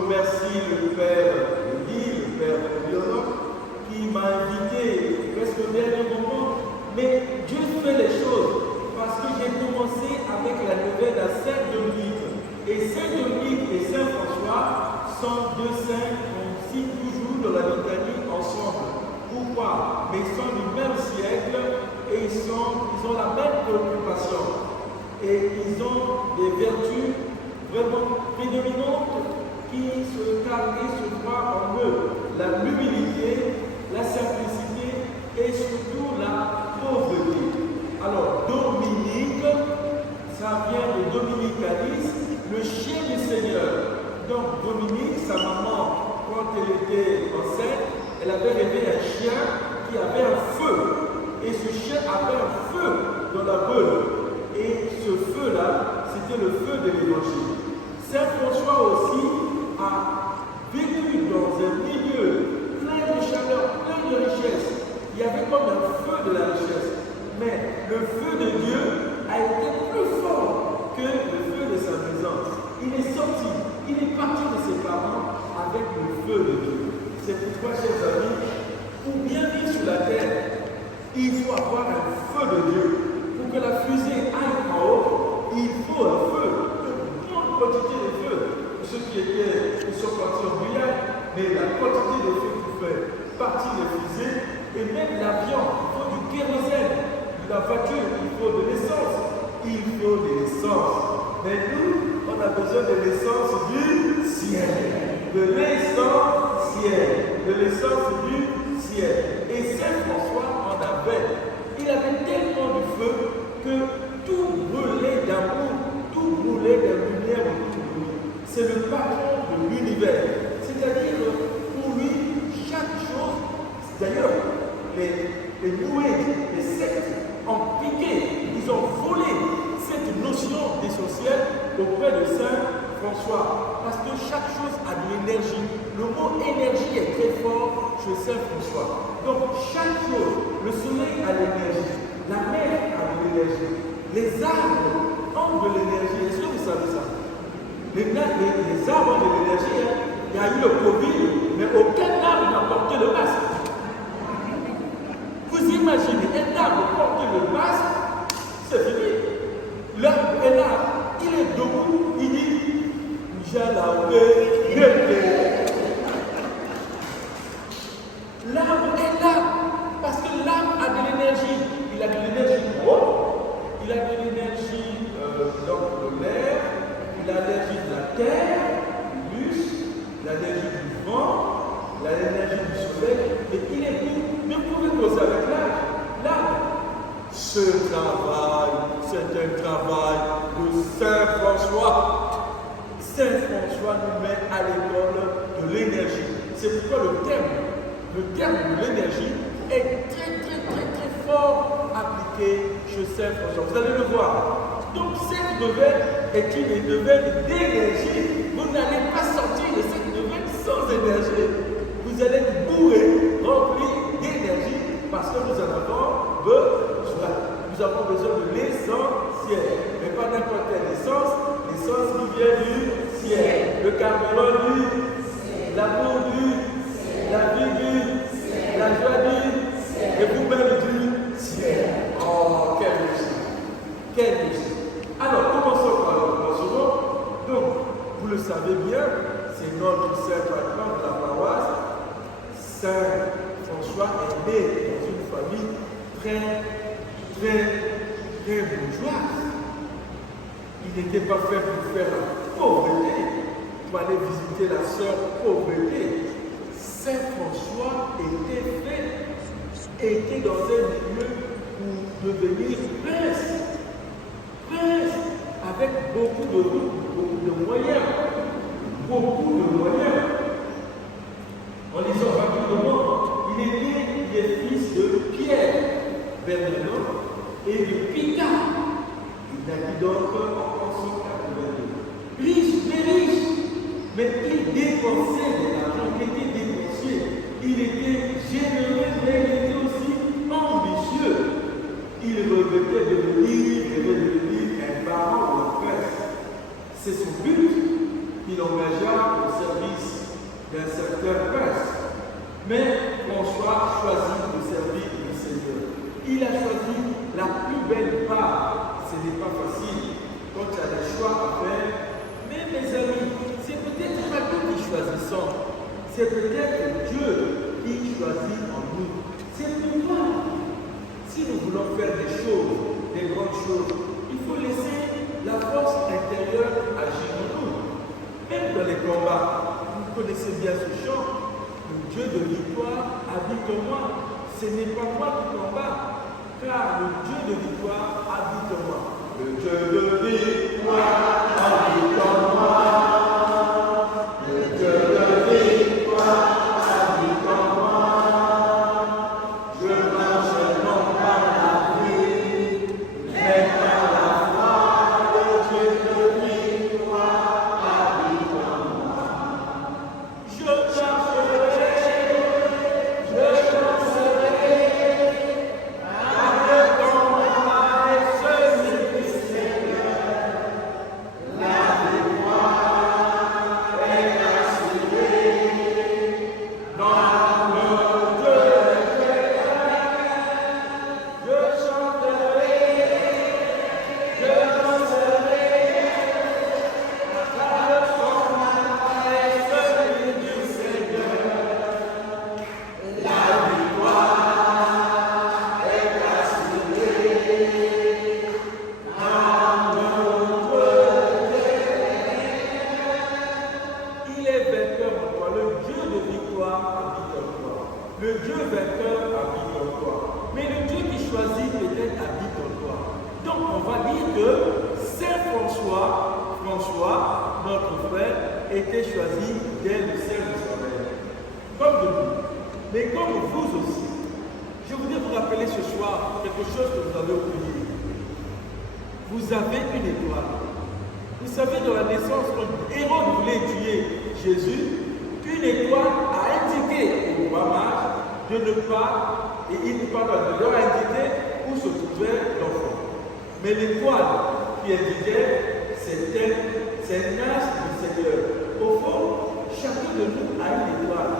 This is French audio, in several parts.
remercie le Père Guy, le Père Léonard, qui m'a invité presque au dernier moment. Mais Dieu fait les choses parce que j'ai commencé avec la nouvelle à Saint-Dominique. Et Saint-Dominique et Saint-François sont deux saints qu'on cite toujours dans la litanie ensemble. Pourquoi? Mais ils sont du même siècle et ils ont la même préoccupation. Et ils ont des vertus vraiment prédominantes qui se voient en eux. L'humilité, la simplicité et surtout la pauvreté. Alors, Dominique, ça vient de Dominicalis, le chien du Seigneur. Donc, Dominique, sa maman, quand elle était enceinte, elle avait rêvé un chien qui avait un feu. Et ce chien avait un feu dans la boule. Et ce feu-là, c'était le feu de l'Évangile. Saint François aussi a vécu dans un milieu plein de chaleur, plein de richesse. Il y avait comme un feu de la richesse. Mais le feu de Dieu a été plus fort que le feu de sa maison. Il est sorti, il est parti de ses parents avec le feu de Dieu. C'est pourquoi, chers amis, pour bien vivre sur la terre, il faut avoir un feu de Dieu. Pour que la fusée aille en haut, il faut un feu, une grande quantité de feu. Ceux qui sont partis en Guyane, mais la quantité de feu qui fait partir les fusées, et même l'avion, il faut du kérosène. La voiture, il faut de l'essence. Il faut de l'essence. Mais nous, on a besoin de l'essence du ciel. De l'essentiel. De l'essence du ciel. Et Saint François en avait. Il avait tellement de feu que tout brûlait d'amour, tout brûlait de lumière autour de lui. C'est le patron de l'univers. C'est-à-dire, pour lui, chaque chose, d'ailleurs, les noués, les sectes, ont piqué, ils ont volé cette notion d'essentiel auprès de Saint François. Parce que chaque chose a de l'énergie. Le mot énergie est très fort chez Saint François. Donc chaque chose, le soleil a l'énergie, la mer a de l'énergie, les arbres ont de l'énergie. Est-ce que vous savez ça? Les arbres ont de l'énergie. Hein? Il y a eu le Covid, mais aucun arbre n'a porté le masque. Vous imaginez, un arbre porter le masque, c'est fini. L'arbre est là, il est debout, il dit j'ai lavé le pied. L'arbre est là, parce que l'arbre a de l'énergie. Il a de l'énergie haute, il a de l'énergie de l'air, il a l'énergie de la terre, du lustre, l'énergie du vent, l'énergie du soleil, et il est tout. Mais vous pouvez poser avec l'arbre. Ce travail, c'est un travail de Saint François. Saint François nous met à l'école de l'énergie. C'est pourquoi le terme de l'énergie est très fort appliqué chez Saint François. Vous allez le voir. Donc cette neuvaine est une neuvaine d'énergie. Vous n'allez pas sortir de cette neuvaine sans énergie. Vous allez être bourré, rempli d'énergie, parce que nous en avons besoin. Nous avons besoin de l'essentiel, mais pas n'importe quelle essence, l'essence qui vient du ciel, le carburant du ciel, l'amour du ciel, la vie du ciel, la joie du ciel, et vous-même du ciel. Oh, quelle réussite! Quelle réussite! Alors, commençons par le commencement. Donc, vous le savez bien, c'est notre saint patron de la paroisse. Saint François est né dans une famille très bourgeoise. Il n'était pas fait pour faire la pauvreté, pour aller visiter la sœur pauvreté. Saint François était dans un milieu pour devenir prince, avec beaucoup de moyens. En lisant rapidement, il est fils de Pierre Bernanon et de Pita. Il naquit donc en 1182. Riche, mais il dépensait de l'argent, il était dépensier. Il était généreux, mais il était aussi ambitieux. Il revêtait de devenir un baron ou un prince. C'est son but. Il engagea au service Mais François choisit de servir le Seigneur. Il a choisi la plus belle part. Ce n'est pas facile quand tu as des choix à faire. Mais mes amis, c'est peut-être pas nous qui choisissons. C'est peut-être Dieu qui choisit en nous. C'est pourquoi, si nous voulons faire des choses, des grandes choses, il faut laisser la force intérieure agir en nous. Même dans les combats, vous connaissez bien ce chant. Le Dieu de victoire habite en moi. Ce n'est pas moi qui combat, car le Dieu de victoire habite en moi. Le Dieu de victoire habite en moi. Le Dieu de victoire habite en moi. Je marche non par la vie, mais par la foi. Le Dieu de victoire habite en moi. Je marcherai. Le Dieu vainqueur habite en toi. Mais le Dieu qui choisit peut-être habite en toi. Donc on va dire que Saint François, notre frère, était choisi dès le sein de sa mère. Comme de nous. Mais comme vous aussi. Je voudrais vous rappeler ce soir quelque chose que vous avez oublié. Vous avez une étoile. Vous savez, dans la naissance, quand Hérode voulait tuer Jésus, une étoile a indiqué au roi mage de ne pas, et il leur a indiqué où se trouvait l'enfant. Mais l'étoile qui indiquait, c'est un astre du Seigneur. Au fond, chacun de nous a une étoile.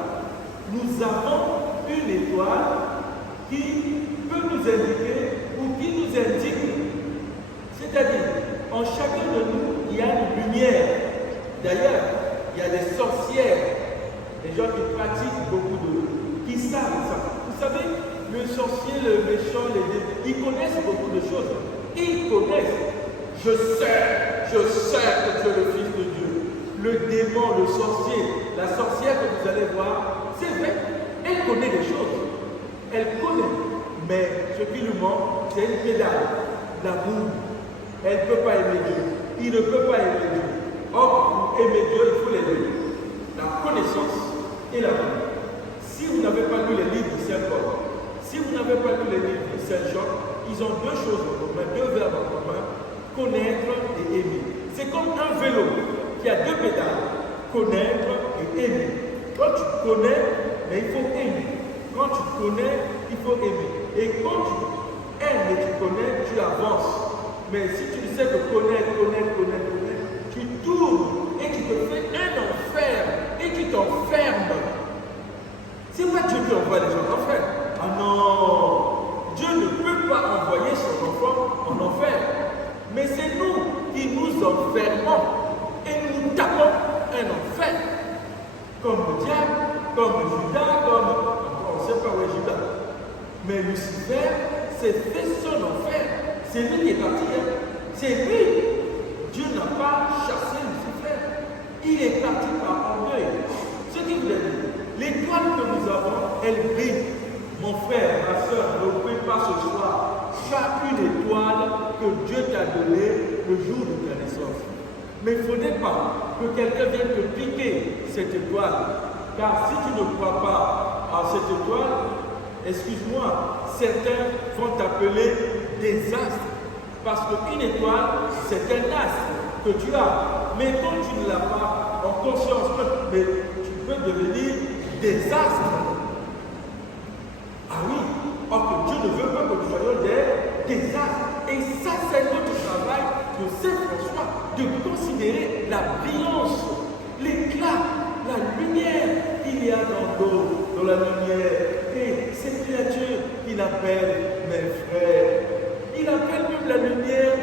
Nous avons une étoile qui peut nous indiquer ou qui nous indique. C'est-à-dire, en chacun de nous, il y a une lumière. D'ailleurs, il y a des sorcières. Les gens qui pratiquent beaucoup qui savent ça. Vous savez, le sorcier, le méchant, ils connaissent beaucoup de choses. Ils connaissent. Je sais que tu es le Fils de Dieu. Le démon, le sorcier, la sorcière que vous allez voir, c'est vrai, elle connaît des choses. Elle connaît. Mais ce qui lui manque, c'est une pédale, l'amour. Elle ne peut pas aimer Dieu. Il ne peut pas aimer Dieu. Or, pour aimer Dieu, il faut l'aimer. La connaissance et l'amour. Si vous n'avez pas lu les livres de Saint Paul, si vous n'avez pas lu les livres de Saint Jean, ils ont deux choses en commun, deux verbes en commun, connaître et aimer. C'est comme un vélo qui a deux pédales, connaître et aimer. Quand tu connais, mais il faut aimer. Quand tu connais, il faut aimer. Et quand tu aimes et tu connais, tu avances. Mais si tu ne sais que connaître, tu tournes et tu te fais un enfer et tu t'enfermes. C'est pas Dieu qui envoie les gens en enfer. Ah non! Dieu ne peut pas envoyer son enfant en enfer. Mais c'est nous qui nous enfermons et nous tapons un enfer. Comme le diable, comme Judas, on ne sait pas où est Judas. Mais Lucifer s'est fait son enfer. C'est lui qui est parti. C'est lui. Dieu n'a pas chassé Lucifer. Il est parti par orgueil. Ce qui voulait dire, l'étoile que nous avons, elle brille. Mon frère, ma soeur, ne prie pas ce soir. Chacune étoile que Dieu t'a donnée le jour de ta naissance. Mais il ne faudrait pas que quelqu'un vienne te piquer cette étoile. Car si tu ne crois pas à cette étoile, excuse-moi, certains vont t'appeler des astres. Parce qu'une étoile, c'est un astre que tu as. Mais quand tu ne l'as pas en conscience, mais tu peux devenir désastre. Ah oui, or que Dieu ne veut pas que nous soyons des désastres. Et ça, c'est notre travail de Saint François, de considérer la brillance, l'éclat, la lumière qu'il y a dans l'eau, dans la lumière. Et cette créature qu'il appelle mes frères, il appelle même la lumière,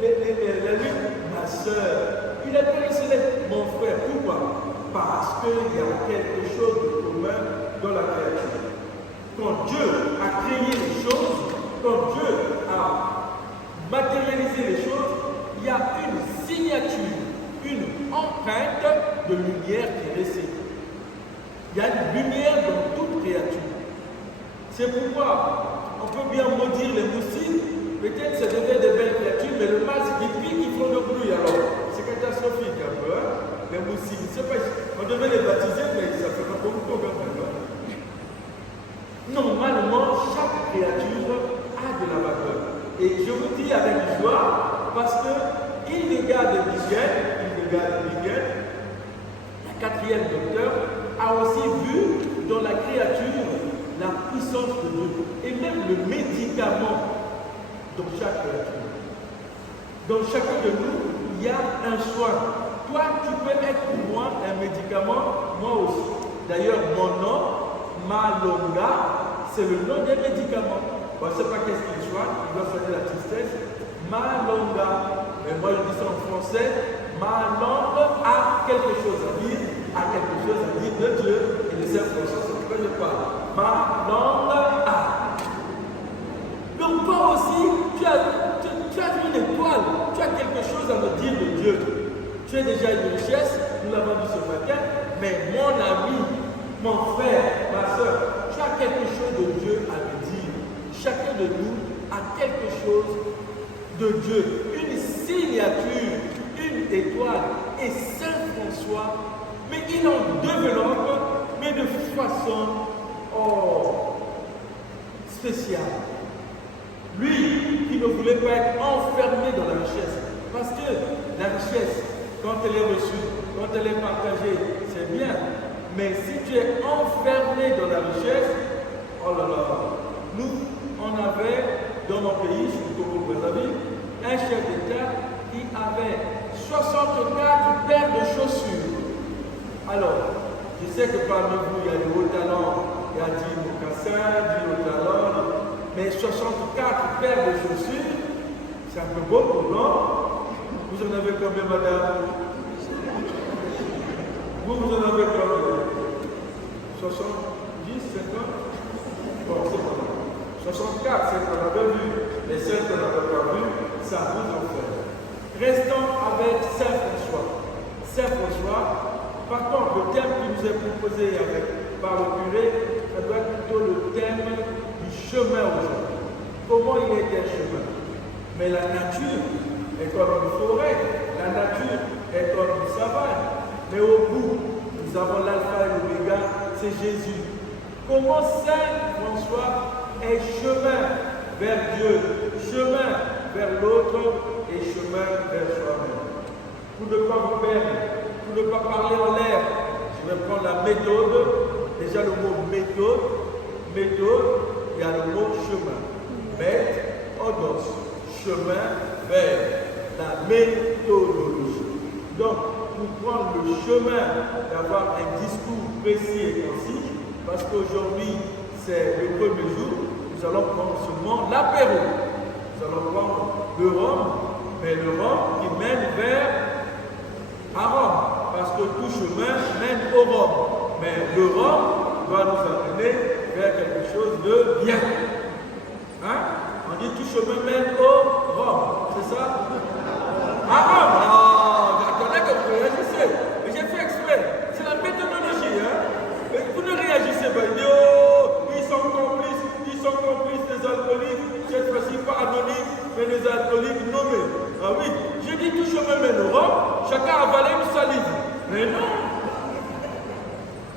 la lune, ma soeur. Il appelle le soleil, mon frère. Pourquoi? Parce qu'il y a quelque chose de commun dans la créature. Quand Dieu a créé les choses, quand Dieu a matérialisé les choses, il y a une signature, une empreinte de lumière qui est restée. Il y a une lumière dans toute créature. C'est pourquoi on peut bien maudire les moustiques. Peut-être ça devait être des belles créatures, mais le mal, c'est des pics qui font le bruit. Alors, c'est catastrophique un peu, hein? Les moustiques. Pas, on devait les baptiser, mais ça fait pas beaucoup quand même. Normalement, chaque créature a de la valeur. Et je vous dis avec joie, parce qu'il regarde Miguel, la quatrième docteur, a aussi vu dans la créature la puissance de Dieu. Et même le médicament dans chaque créature. Dans chacun de nous, il y a un soin. Toi, tu peux être pour moi un médicament, moi aussi. D'ailleurs, mon nom, Malonga, c'est le nom des médicaments. On ne sait pas qu'est-ce qu'il soigne, il doit soigner la tristesse. Malonga. Mais moi, je dis ça en français. Ma langue a quelque chose à dire, de Dieu et de ses Français. C'est pourquoi je parle. Ma langue a. Donc, toi aussi, tu as une étoile, tu as quelque chose à me dire de Dieu. Tu as déjà une richesse, nous l'avons dit ce matin, mais mon ami, mon frère, ma soeur, tu as quelque chose de Dieu à me dire. Chacun de nous a quelque chose de Dieu, une signature, une étoile. Et Saint François, mais il en développe, mais de façon spéciale. Lui qui ne voulait pas être enfermé dans la richesse. Parce que la richesse, quand elle est reçue, quand elle est partagée, c'est bien. Mais si tu es enfermé dans la richesse, oh là là, nous, on avait dans mon pays, je suis au Congo-Brazzaville, un chef d'État qui avait 64 paires de chaussures. Alors, je sais que parmi vous, il y a des hauts talents, il y a des mocassins, des hauts talents, mais 64 paires de chaussures, c'est un peu beaucoup, non? Vous en avez combien, madame? Vous en avez combien? 70, 50? Bon, c'est pas mal. 64, c'est qu'on avait vu, les celles qu'on n'avait pas vu, ça vous en fait. Restons avec Saint François. Saint François, par contre, le thème qui nous est proposé par le curé, ça doit être plutôt le thème du chemin aujourd'hui. Comment il est un chemin? Mais la nature est comme une forêt, la nature est comme une savane. Mais au bout, nous avons l'alpha et l'oméga, c'est Jésus. Comment Saint François est chemin vers Dieu, chemin vers l'autre et chemin vers soi-même. Pour ne pas vous perdre, pour ne pas parler en l'air, je vais prendre la méthode. Déjà le mot méthode, il y a le mot chemin. Méthodos, chemin vers la méthodologie. Donc, pour prendre le chemin d'avoir un discours précis et concis, parce qu'aujourd'hui, c'est le premier jour, nous allons prendre seulement l'apéro. Nous allons prendre le rhum, mais le rhum qui mène vers à Rome, parce que tout chemin mène au Rhum. Mais le Rhum va nous amener vers quelque chose de bien. Hein? On dit tout chemin mène au Rhum, c'est ça? À Rome! Ah, j'attendais que vous réagissez. Mais j'ai fait exprès. C'est la méthodologie. Hein? Et vous ne réagissez pas. Ils sont complices des alcooliques. Cette fois-ci, pas anonymes, mais les alcooliques nommés. Ah oui, j'ai dit tout chemin mène au Rhum, chacun a avalé une salive. Mais non!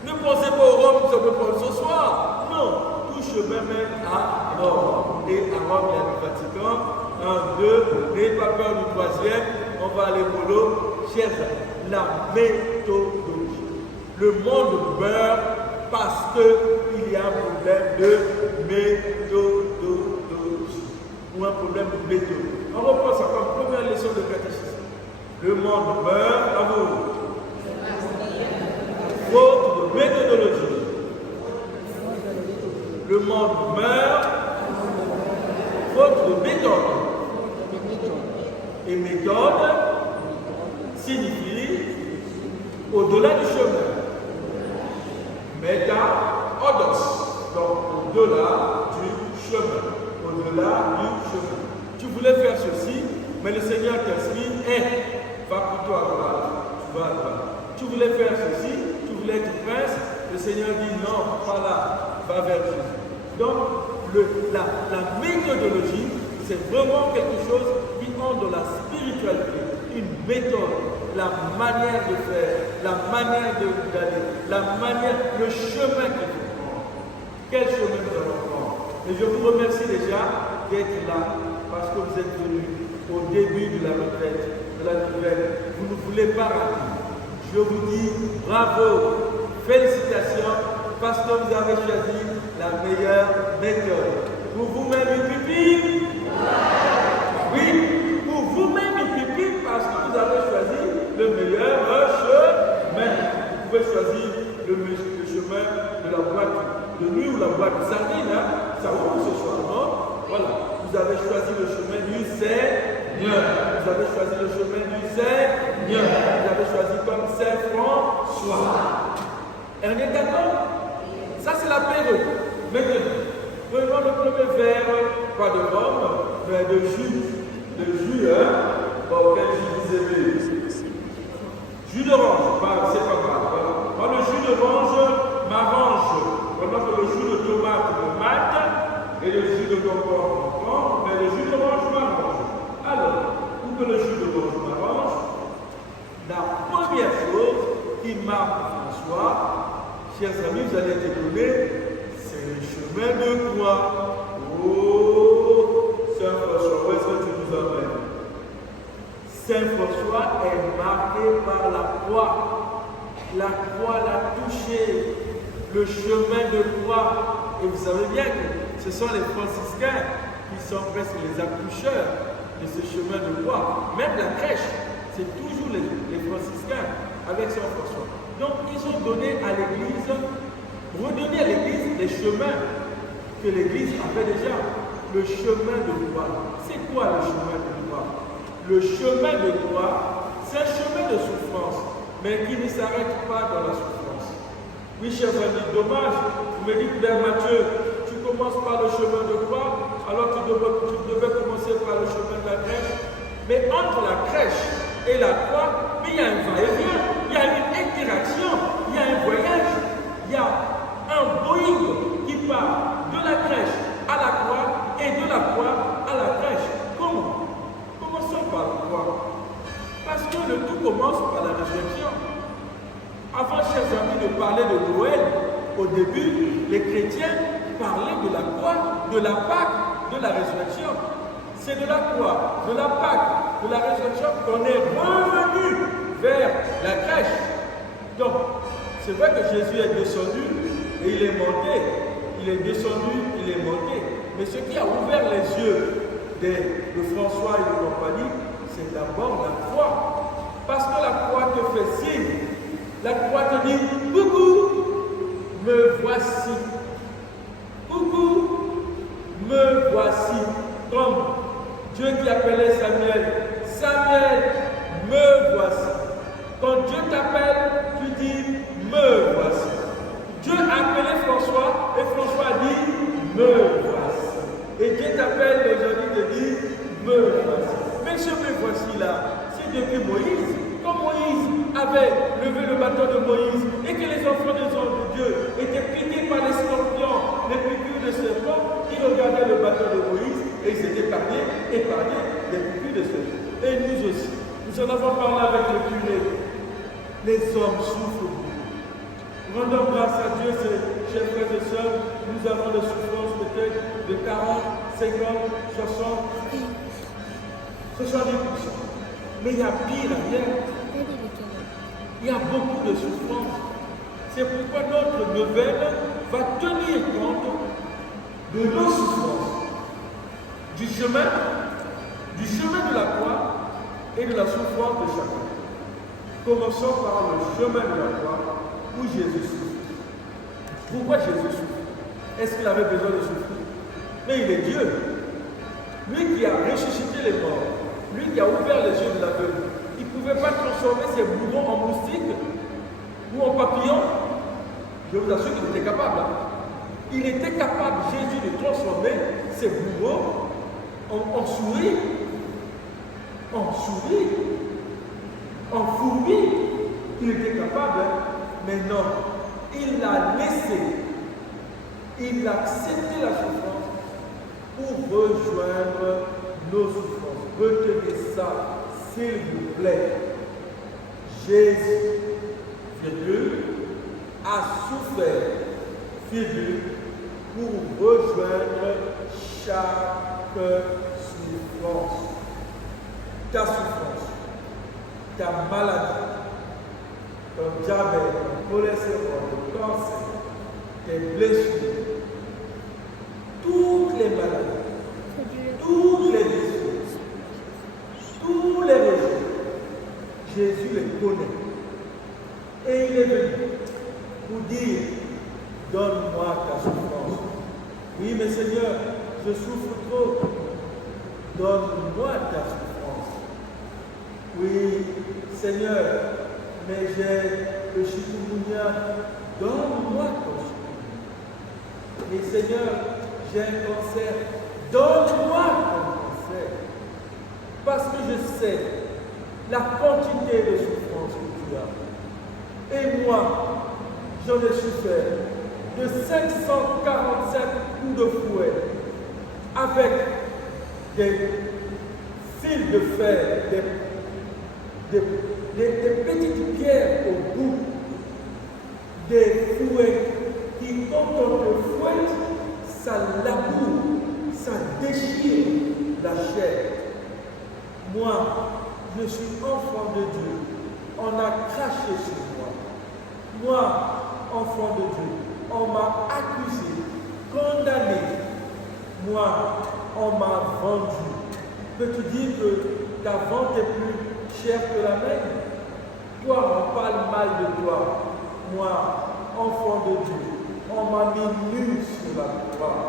Ne pensez pas au Rhum, ça peut prendre ce soir. Non, tout chemin mène à Rome. Et à Rome, il y a le Vatican. 1, 2, n'ayez pas peur du troisième, on va aller mollo. Chers amis, la méthodologie. Le monde meurt parce qu'il y a un problème de méthodologie. Ou un problème de méthode. On reprend ça comme première leçon de catéchisme. Le monde meurt à vous. Faute de méthodologie. Le monde meurt faute de méthode. Et méthode signifie au-delà du chemin. Méta, odos. Donc au-delà du chemin. Au-delà du chemin. Tu voulais faire ceci, mais le Seigneur t'inspire, va plutôt à droite, tu vas à droite. Tu voulais faire ceci, tu voulais être prince, le Seigneur dit non, pas là, va vers Jésus. Donc, la méthodologie, c'est vraiment quelque chose qui entre dans la spiritualité, une méthode, la manière de faire, la manière d'aller, la manière, le chemin qu'il faut prendre. Quel chemin nous allons prendre? Et je vous remercie déjà d'être là, parce que vous êtes venus au début de la retraite, de la nouvelle. Vous ne voulez pas rater. Je vous dis bravo, félicitations, parce que vous avez choisi la meilleure méthode. Pour vous-même une pupille? Oui, pour vous-même une pupille, parce que vous avez choisi le meilleur chemin. Vous pouvez choisir le chemin de la boîte de nuit ou la boîte de sardines. Hein? Ça ouvre ce soir, non? Voilà. Vous avez choisi le chemin du Seigneur. Vous avez choisi le chemin du Seigneur. Vous avez choisi comme Saint-François. Et on est d'accord? Ça, c'est l'apéro. Maintenant, prenons le premier verre, pas de rhum, mais de jus. De jus, hein? Bon, quel jus vous aimez? Jus d'orange, c'est pas grave. Voilà. Moi, le jus d'orange m'arrange. Pendant que le jus de tomate me mate et le jus de concombre, mais le jus d'orange m'arrange. Alors, pour que le jus d'orange m'arrange, la première chose qui marque François, chers amis, vous allez être étonnés, c'est le chemin de croix. Oh, Saint-François, où est-ce que tu nous emmènes? Saint-François est marqué par la croix. La croix l'a touché. Le chemin de croix. Et vous savez bien que ce sont les franciscains qui sont presque les accoucheurs de ce chemin de croix. Même la crèche, c'est toujours les franciscains avec Saint-François. Donc, ils ont donné à l'Église, redonné à l'Église les chemins que l'Église avait déjà. Le chemin de croix. C'est quoi le chemin de croix? Le chemin de croix, c'est un chemin de souffrance, mais qui ne s'arrête pas dans la souffrance. Oui, chers amis, dommage, vous me dites, Père Mathieu, tu commences par le chemin de croix, alors tu devais commencer par le chemin de la crèche. Mais entre la crèche et la croix, il y a un va-et-vient, il y a une interaction, il y a un voyage, il y a un Boeing qui part de la crèche à la croix et de la croix à la crèche. Comment? Commençons par la croix. Parce que le tout commence par la résurrection. Avant, chers amis, de parler de Noël, au début, les chrétiens parlaient de la croix, de la Pâque, de la résurrection. C'est de la croix, de la Pâque, de la résurrection qu'on est revenu vers la crèche. Donc, c'est vrai que Jésus est descendu et il est monté. Il est descendu, il est monté. Mais ce qui a ouvert les yeux de François et de compagnie, c'est d'abord la croix. Parce que la croix te fait signe. La croix te dit, coucou, me voici. Coucou, me voici. Comme Dieu qui appelait Samuel, Samuel, me voici. Quand Dieu t'appelle, tu dis, me voici. Dieu a appelé François et François a dit, me voici. Et Dieu t'appelle aujourd'hui, te dit, me voici. Mais ce me voici là, c'est depuis Moïse. Quand Moïse avait levé le bâton de Moïse et que les enfants des hommes de Dieu étaient piqués par les scorpions, les piqûres de serpents, ils regardaient le bâton de Moïse et ils étaient épargnés des piqûres de serpents. Et nous aussi, nous en avons parlé avec le curé. Les hommes souffrent beaucoup. Rendons grâce à Dieu, chers frères et sœurs, nous avons des souffrances peut-être de 40, 50, 60, 70%. Mais il y a pire ailleurs. Il y a beaucoup de souffrances. C'est pourquoi notre nouvelle va tenir compte de nos souffrances, du chemin de la croix et de la souffrance de chacun. Commençons par le chemin de la croix où Jésus souffre. Pourquoi Jésus souffre? Est-ce qu'il avait besoin de souffrir? Mais il est Dieu. Lui qui a ressuscité les morts, lui qui a ouvert les yeux de l'aveugle, il ne pouvait pas transformer ses bourreaux en moustiques ou en papillons. Je vous assure qu'il était capable. Il était capable, Jésus, de transformer ses bourreaux en souris, en fourmis. Il était capable, mais non. Il l'a laissé. Il a accepté la souffrance pour rejoindre nos souffrances. Retenez ça, s'il vous plaît. Jésus, virgule, a souffert, virgule, pour rejoindre chaque souffrance. Ta souffrance, ta maladie, ton diabète, ton cholestérol, ton cancer, tes blessures, toutes les maladies, toutes les blessures, tous les rejet, Jésus les connaît. Et il est venu pour dire, donne-moi ta souffrance. Oui, mais Seigneur, je souffre trop. Donne-moi ta souffrance. Oui, Seigneur, mais j'ai le chikungunya. Donne-moi ton chikungunya. Mais Seigneur, j'ai un cancer. Donne-moi ton cancer. Parce que je sais la quantité de souffrance que tu as. Et moi, j'en ai souffert de 547 coups de fouet avec des fils de fer, des petites pierres au bout, des fouets qui, quand on le fouette, ça laboure, ça déchire la chair. Moi, je suis enfant de Dieu. On a craché sur moi. Moi, enfant de Dieu, on m'a accusé, condamné. Moi, on m'a vendu. Peux-tu dire que ta vente est plus chère que la mienne? Toi, on parle mal de toi. Moi, enfant de Dieu, on m'a mis nu sur la croix.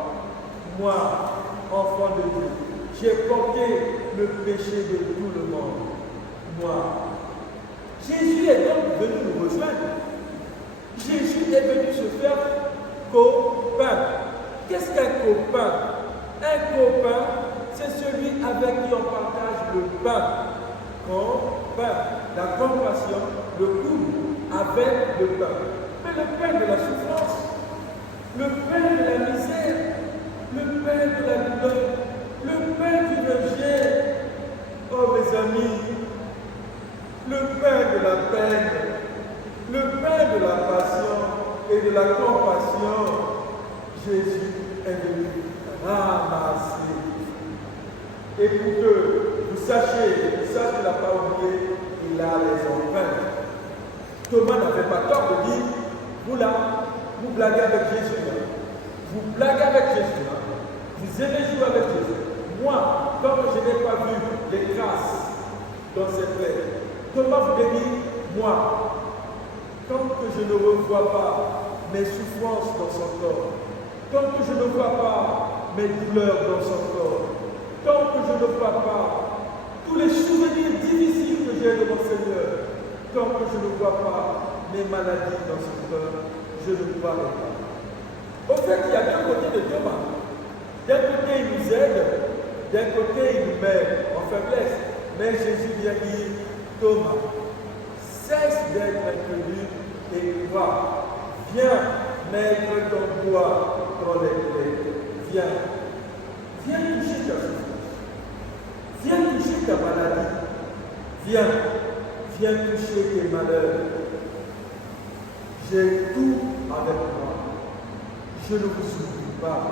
Moi, enfant de Dieu, j'ai porté le péché de tout le monde. Moi, Jésus est donc venu nous rejoindre. Jésus est venu se faire copain. Qu'est-ce qu'un copain? Un copain, c'est celui avec qui on partage le pain. Copain, la compassion, le couple avec le pain. Mais le pain de la souffrance, le pain de la misère, le pain de la douleur, le pain du rejet. Oh mes amis, le pain de la peine, le pain de la passion et de la compassion, Jésus est venu ramasser. Et pour que vous sachiez, qu'il n'a pas oublié, il a les empreintes. Thomas n'avait pas tort de dire, vous là, vous blaguez avec Jésus. Vous blaguez avec Jésus. Vous aimez jouer avec Jésus. Moi, comme je n'ai pas vu les traces dans ses plaies, Thomas voulait dire, moi, tant que je ne revois pas mes souffrances dans son corps, tant que je ne vois pas mes douleurs dans son corps, tant que je ne vois pas tous les souvenirs difficiles que j'ai de mon Seigneur, tant que je ne vois pas mes maladies dans son cœur, je ne croirai pas. Au fait, il y a deux côtés de Thomas. D'un côté, il nous aide, d'un côté, il nous met en faiblesse. Mais Jésus vient dire, Thomas, cesse d'être incrédule et crois. Viens mettre ton doigt dans les plaies. Viens. Viens toucher ta souffrance. Viens toucher ta maladie. Viens. Viens toucher tes malheurs. J'ai tout avec moi. Je ne vous oublie pas.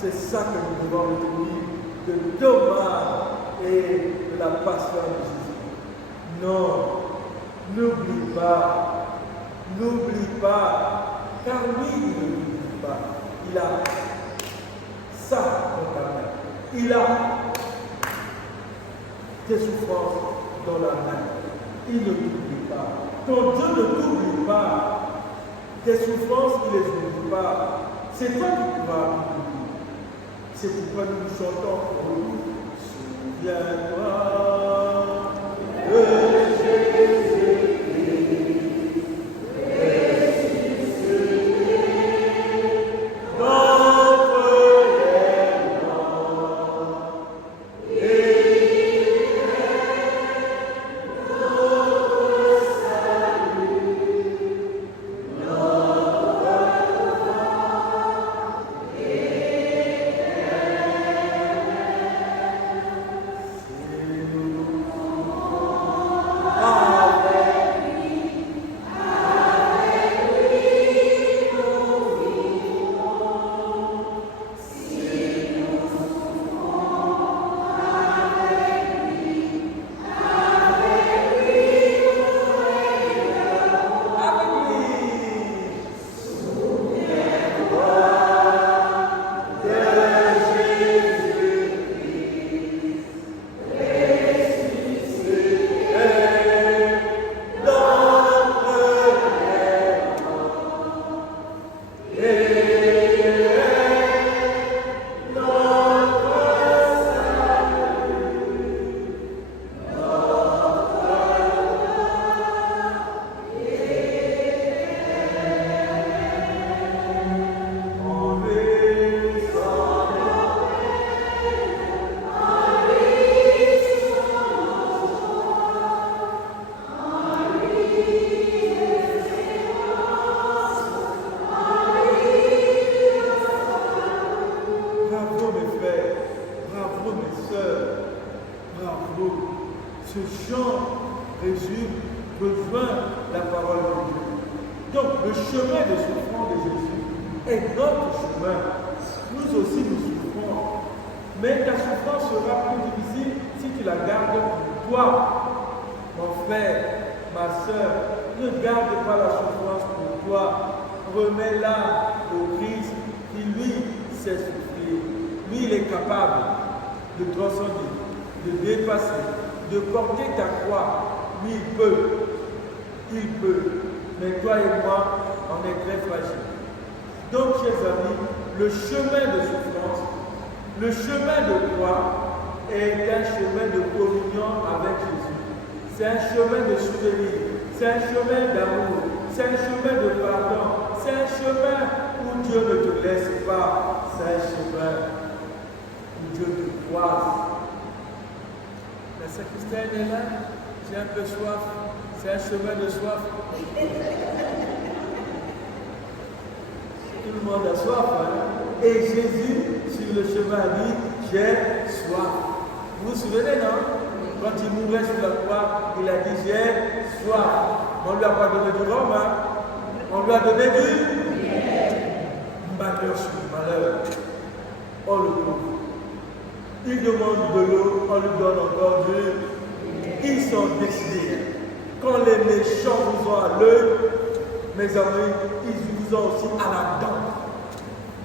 C'est ça que nous devons retenir de Thomas et de la passion de Jésus. Non, n'oublie pas, car lui, il ne l'oublie pas. Il a ça dans la main. Il a tes souffrances dans la main. Il ne t'oublie pas. Ton Dieu ne t'oublie pas. Tes souffrances, il ne les oublie pas. C'est toi qui pourras nous. C'est pourquoi nous chantons pour nous. Souviens-toi de Jésus-Christ, ressuscité, notre Rédempteur, et notre salut, Bravo mes frères, bravo mes sœurs, bravo. Ce chant résume, rejoint la parole de Dieu. Donc le chemin de souffrance de Jésus est notre chemin. Nous aussi nous souffrons. Mais ta souffrance sera plus difficile si tu la gardes pour toi. Mon frère, ma sœur, ne garde pas la souffrance pour toi. Remets-la au Christ qui lui sait souffrir. Lui, il est capable de transcender, de dépasser, de porter ta croix. Lui, il peut. Il peut. Mais toi et moi, on est très fragiles. Donc, chers amis, le chemin de souffrance, le chemin de croix est un chemin de communion avec Jésus. C'est un chemin de souvenir. C'est un chemin d'amour. C'est un chemin de pardon. C'est un chemin où Dieu ne te laisse pas. C'est un chemin où Dieu te croise. La sacristaine est là. J'ai un peu soif. C'est un chemin de soif. Tout le monde a soif. Hein? Et Jésus, sur le chemin, a dit, j'ai soif. Vous vous souvenez, non? Quand il mourait sur la croix, il a dit, j'ai soif. On ne lui a pas donné du rhum, hein? On lui a donné du malheur sur malheur. Oh le pauvre. Il demande de l'eau, on lui donne encore de l'eau. Ils sont décidés. Quand les méchants vous ont à l'œil, mes amis, ils vous ont aussi à la dent.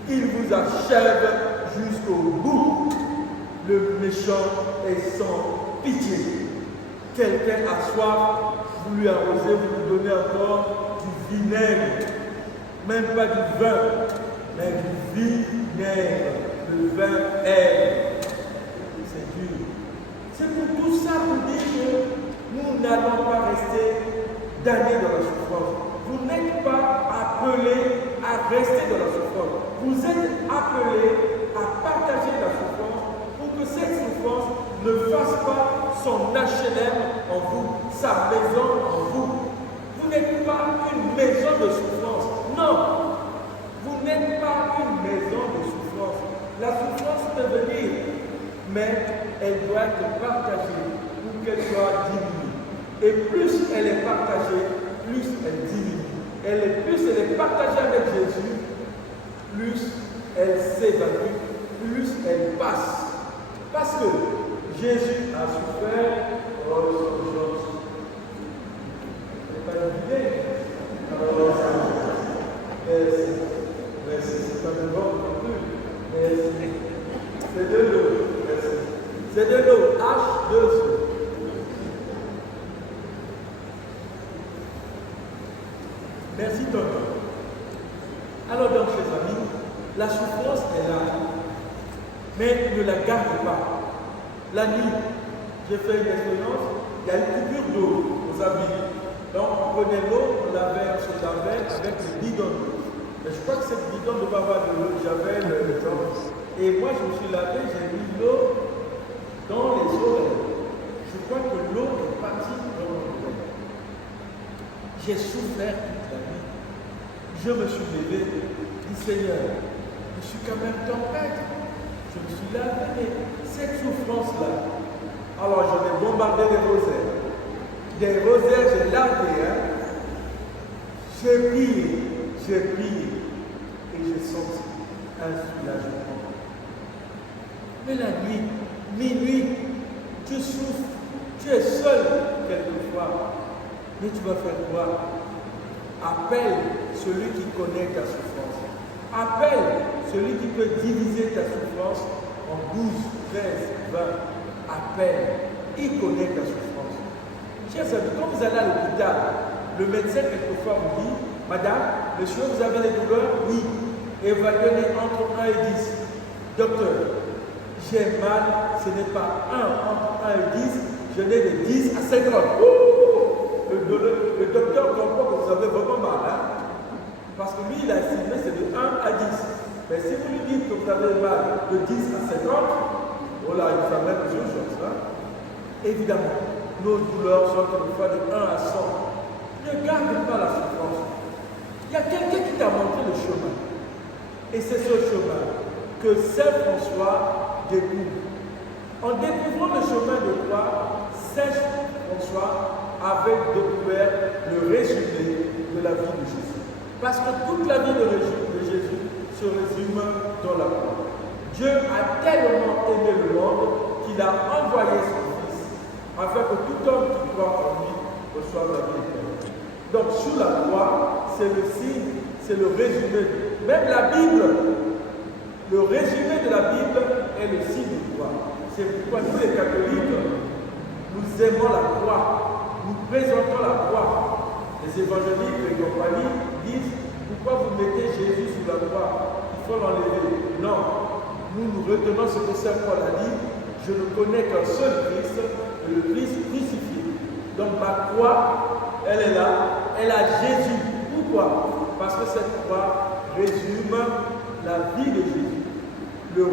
Ils vous achèvent jusqu'au bout. Le méchant est sans pitié. Quelqu'un a soif, vous lui arrosez, vous lui donnez encore du vinaigre. Même pas du vin, mais du vinaigre. Le vin aigre. C'est dur. C'est pour tout ça pour dire que nous n'allons pas rester damnés dans la souffrance. Vous n'êtes pas appelés à rester dans la souffrance. Vous êtes appelés à partager la souffrance pour que cette souffrance ne fasse pas son HLM en vous, sa maison en vous. Vous n'êtes pas une maison de souffrance. Non, vous n'êtes pas une maison de souffrance. La souffrance peut venir, mais elle doit être partagée pour qu'elle soit diminuée. Et plus elle est partagée, plus elle diminue. Plus elle est partagée avec Jésus, plus elle s'évanouit, plus elle passe. Parce que Jésus a souffert pour les choses. Ce n'est pas une idée. Merci, c'est pas de l'eau non plus. C'est de l'eau. C'est de l'eau, H2O. Merci, tonton. Alors donc, chers amis, La souffrance est là, mais ne la garde pas. La nuit, j'ai fait une expérience, il y a une coupure d'eau aux habits. Donc on prenait l'eau, on se lavait avec le bidon. Mais je crois que cette bidon ne devait avoir de l'eau, j'avais le temps. Et moi je me suis lavé, j'ai mis l'eau dans les oreilles. Je crois que l'eau est partie dans mon oreille. J'ai souffert toute la nuit. Je me suis levé, dit Seigneur, je suis quand même tempête. Je me suis lavé, mais cette souffrance-là, alors j'en ai bombardé des rosaires. Des rosaires, j'ai lavé, j'ai prié, et j'ai senti un soulagement. Mais la nuit, minuit, tu souffres, tu es seul quelquefois, mais tu vas faire quoi? Appelle celui qui connaît ta souffrance. Appelle celui qui peut diviser ta souffrance en 12, 13, 20. Appelle, il connaît ta souffrance. Chers amis, quand vous allez à l'hôpital, le médecin quelquefois vous dit, Madame, monsieur, vous avez des douleurs? Oui. Et va donner entre 1 et 10. Docteur, j'ai mal, ce n'est pas entre 1 et 10, je n'ai de 10 à 50. Le docteur comprend que vous avez vraiment mal. Parce que lui, il a estimé c'est de 1 à 10. Mais si vous lui dites que vous avez mal de 10 à 50, oh là, il faut mettre plusieurs choses. Évidemment, nos douleurs sont quelquefois de 1 à 100. Ne garde pas la souffrance. Il y a quelqu'un qui t'a montré le chemin. Et c'est ce chemin que Saint François découvre. En découvrant le chemin de croix, Saint François avait découvert le résumé de la vie de Jésus. Parce que toute la vie de Jésus se résume dans la croix. Dieu a tellement aimé le monde qu'il a envoyé son Fils afin que tout homme qui croit en lui reçoive la vie éternelle. Donc sous la croix, c'est le signe, c'est le résumé. Même la Bible, le résumé de la Bible est le signe de croix. C'est pourquoi nous les catholiques, nous aimons la croix, nous présentons la croix. Les évangéliques, les compagnies disent pourquoi vous mettez Jésus sous la croix? Il faut l'enlever. Non, nous retenons ce que Saint Paul a dit. Je ne connais qu'un seul Christ, le Christ crucifié. Donc ma croix, elle est là, elle a Jésus. Pourquoi? Parce que cette croix résume la vie de Jésus. Le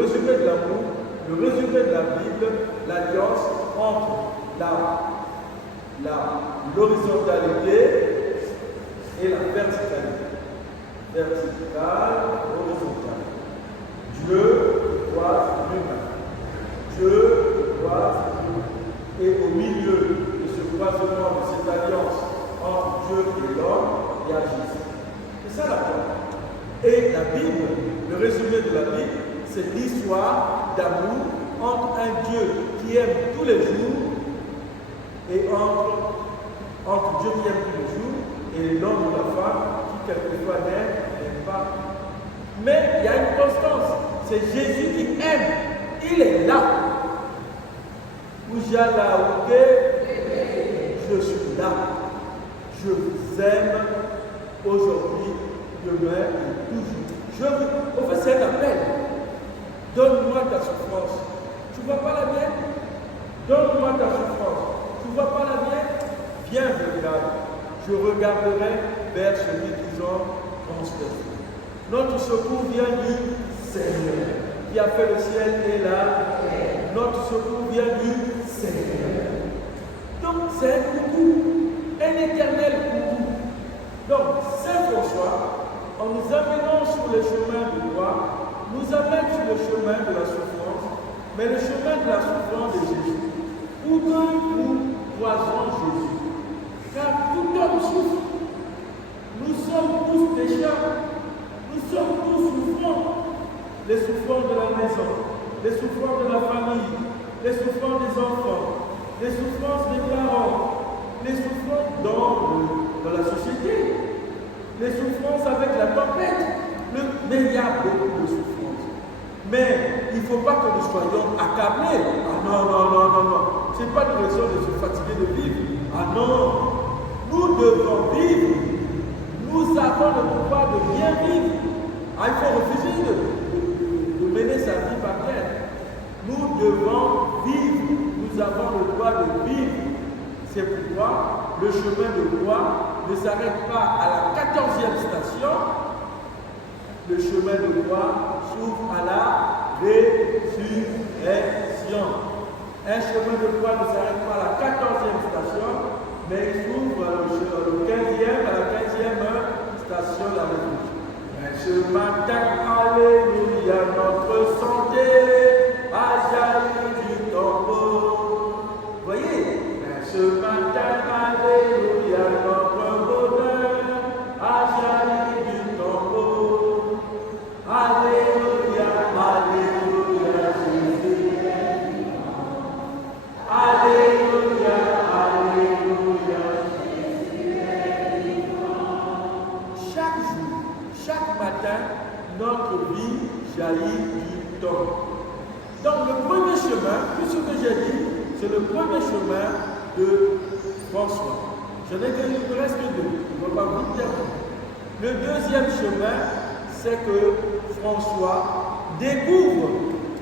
résumé de l'amour, le résumé de la Bible, l'alliance entre l'horizontalité et la verticalité. Verticale, horizontale. Dieu croise l'humain. Dieu croise l'humain. Et au milieu de ce croisement, de cette alliance entre Dieu et l'homme, il y a Jésus. C'est ça la croix. Et la Bible, le résumé de la Bible, c'est l'histoire d'amour entre un Dieu qui aime tous les jours et entre Dieu qui aime tous les jours et l'homme ou la femme qui quelquefois n'aime pas. Mais il y a une constance, c'est Jésus qui aime, il est là. Je suis là. Je vous aime aujourd'hui, demain et toujours. En fait, c'est un appel. Donne-moi ta souffrance. Tu ne vois pas la mienne? Donne-moi ta souffrance. Tu ne vois pas la mienne? Viens, regarde. Je regarderai vers celui qui en transperce. Notre secours vient du Seigneur, qui a fait le ciel et la terre. Notre secours vient du Seigneur. Donc, c'est un coucou, un éternel coucou. Donc, Saint François, en nous amenant sur le chemin de croix, nous amène sur le chemin de la souffrance, mais le chemin de la souffrance de Jésus. Où que nous croisons Jésus. Car tout homme souffre. Nous sommes tous pécheurs. Nous sommes tous souffrants. Les souffrances de la maison, les souffrances de la famille, les souffrances des enfants, les souffrances des parents, les souffrances dans la société, les souffrances avec la tempête. Mais il y a beaucoup de souffrances. Mais il ne faut pas que nous soyons accablés. Ah non. Ce n'est pas une raison de se fatiguer de vivre. Ah non. Nous devons vivre. Nous avons le pouvoir de bien vivre. il faut refuser de mener sa vie par terre. Nous devons vivre, nous avons le droit de vivre. C'est pourquoi le chemin de croix ne s'arrête pas à la 14e station. Le chemin de croix s'ouvre à la résurrection. Un chemin de croix ne s'arrête pas à la 14e station, mais il s'ouvre à la 15e station de la résurrection. Mais ce matin, alléluia, notre santé a jailli du tombeau. Voyez, ce matin, alléluia, notre bonheur a jailli du tombeau. Alléluia, alléluia, Jésus est vivant. Alléluia, alléluia, Jésus est vivant. Chaque jour, chaque matin, notre vie jaillit du tombeau. Donc le premier chemin, tout ce que j'ai dit, c'est le premier chemin de François. Je n'ai que presque deux, je ne vais pas vous dire. Le deuxième chemin, c'est que François découvre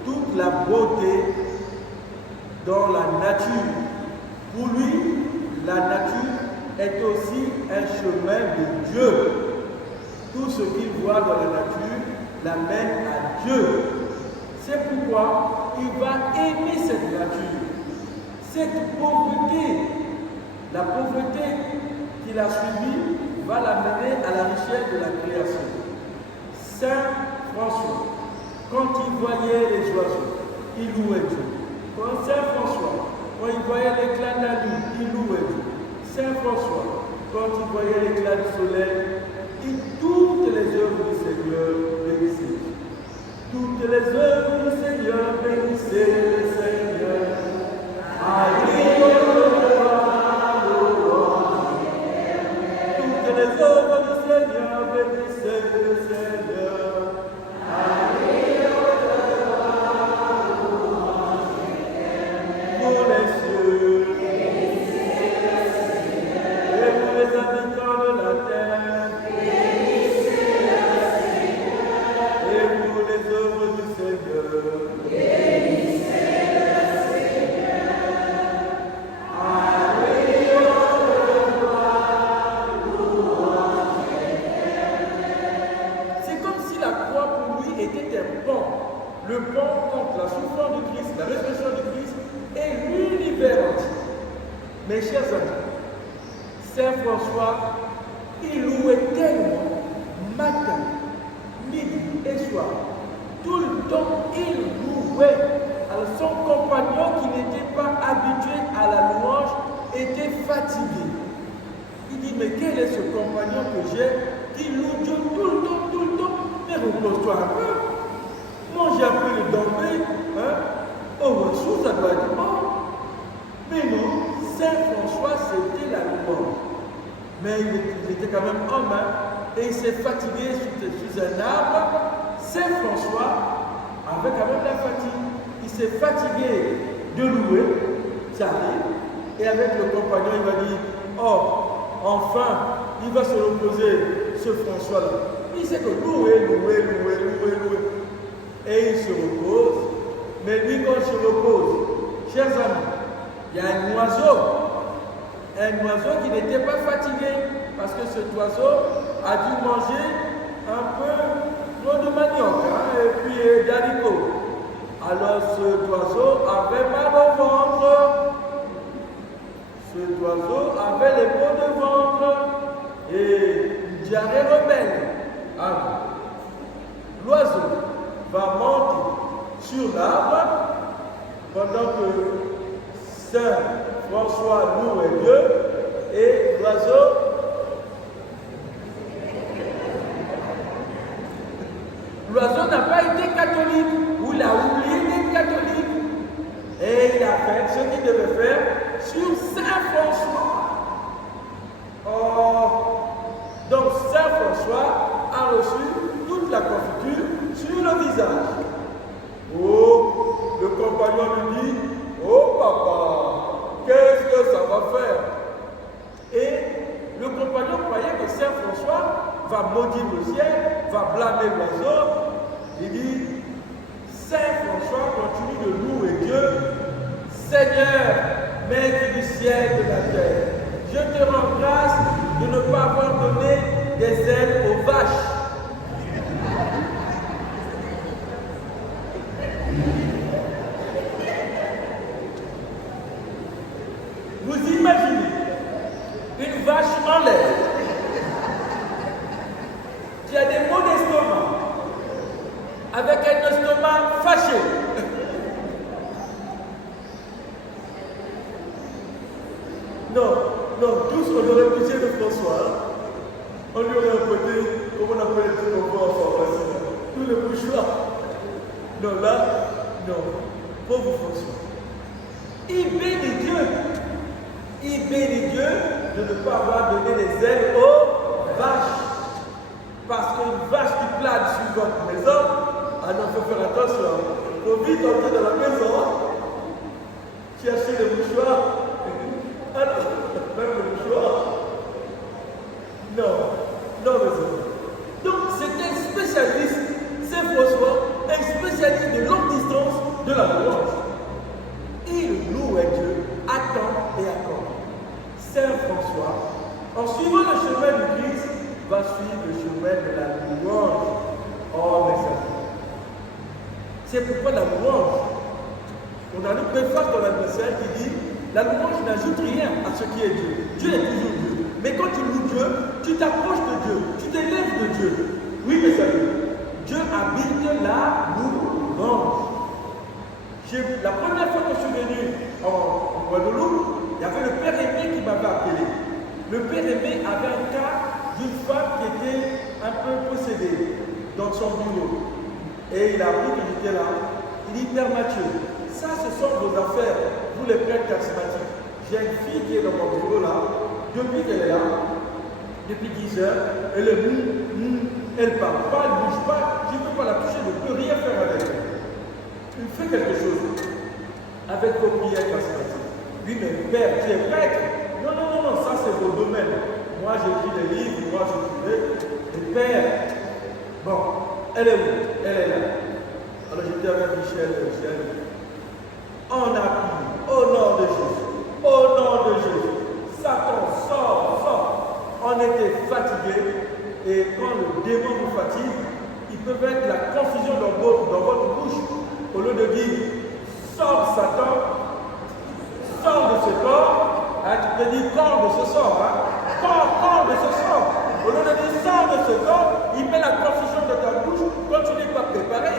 toute la beauté dans la nature. Pour lui, la nature est aussi un chemin de Dieu. Tout ce qu'il voit dans la nature l'amène à Dieu. C'est pourquoi il va aimer cette nature. Cette pauvreté, la pauvreté qu'il a subie, va l'amener à la richesse de la création. Saint François, quand il voyait les oiseaux, il louait Dieu. Quand Saint François, quand il voyait l'éclat de la lune, il louait Dieu. Saint François, quand il voyait l'éclat du soleil, toutes les œuvres du Seigneur bénissaient. Toutes les œuvres du Seigneur bénissaient le Seigneur. Alléluia. Toutes les œuvres du Seigneur bénissaient le Seigneur. Alléluia. Pour les cieux et pour les habitants de la terre. Et pour les œuvres du Seigneur. Le pont entre la souffrance du Christ, la résurrection du Christ et l'univers entier. Mes chers amis, Saint François, il louait tellement, matin, midi et soir. Tout le temps, il louait. Alors son compagnon qui n'était pas habitué à la louange était fatigué. Il dit, mais quel est ce compagnon que j'ai qui loue Dieu tout le temps, mais repose-toi un peu. Manger un peu de dormir, au reçu, ça doit être mort. Mais non, Saint François, c'était la louange. Mais il était quand même homme, et il s'est fatigué sous un arbre. Saint François avait quand même la fatigue. Il s'est fatigué de louer, ça arrive, et avec le compagnon, il va dire, oh, enfin, il va se reposer, ce François-là. Il sait que louer. Et il se repose. Mais lui, quand il se repose, chers amis, il y a un oiseau qui n'était pas fatigué, parce que cet oiseau a dû manger un peu de manioc, et puis d'haricots. Alors cet oiseau avait mal au ventre. Cet oiseau avait les maux de ventre et une diarrhée rebelle. Alors, l'oiseau va monter sur l'arbre pendant que Saint François louait Dieu et l'oiseau n'a pas été catholique ou il a oublié d'être catholique et il a fait ce qu'il devait faire sur Saint François. Donc Saint François a reçu toute la confiture sur le visage. Oh, le compagnon lui dit, oh papa, qu'est-ce que ça va faire? Et le compagnon croyait que Saint François va maudire le ciel, va blâmer l'oiseau, il dit, Saint François continue de louer Dieu, Seigneur, Maître du ciel et de la terre, je te rends grâce de ne pas avoir donné des ailes aux vaches. Vous imaginez une vache en l'air qui a des maux d'estomac, avec un estomac fâché. Non, tous on aurait pitié de François. On lui aurait apporté, comme on appelle les trucs en pharmacie, tous les mouchoirs. Non, là, non. Pauvre François. Il bénit Dieu. Il bénit Dieu de ne pas avoir donné les ailes aux vaches. Parce qu'une vache qui plane sur votre maison, alors il faut faire attention. Il faut vite entrer dans la maison, chercher les mouchoirs. Alors, même le mouchoir. Non, mes amis. Donc, c'est un spécialiste, Saint François, un spécialiste de longue distance de la louange. Il louait Dieu à temps et à temps. Saint François, en suivant le chemin du Christ, va suivre le chemin de la louange. Oh, mes amis. C'est pourquoi la louange, on a le préface dans l'adversaire qui dit la louange n'ajoute rien à ce qui est Dieu. Dieu est toujours Dieu. Mais quand tu loues Dieu, tu t'approches de Dieu, tu t'élèves de Dieu. Oui, mes amis, Dieu habite la louange. La première fois que je suis venu en Guadeloupe, il y avait le père Aimé qui m'avait appelé. Le père Aimé avait un cas d'une femme qui était un peu possédée dans son bureau. Et il a appris que j'étais là. Il dit, Père Mathieu, ça ce sont vos affaires, vous les prêtres charismatiques. J'ai une fille qui est dans mon bureau là, depuis qu'elle est là, depuis 10 heures, elle est elle parle pas, elle ne bouge pas, je ne peux pas la toucher, je ne peux rien faire avec elle. Il fait quelque chose avec vos prières charismatiques. Oui, mais Père, tu es prêtre. Non, ça c'est vos domaines. Moi j'écris des livres, moi j'écrivais. Et Père, bon, elle est où? Elle est là. Alors j'étais avec Michel. On a prié au nom de Jésus. Au nom de Jésus. Satan, sort. On était fatigués. Et quand le démon vous fatigue, il peut mettre la confusion dans votre bouche. Au lieu de dire, sors Satan, sors de ce corps. Hein, tu peux dire corps de ce sort. Hein. Corps de ce sort. Au lieu de dire sors de ce corps, il met la confusion dans ta bouche quand tu n'es pas préparé.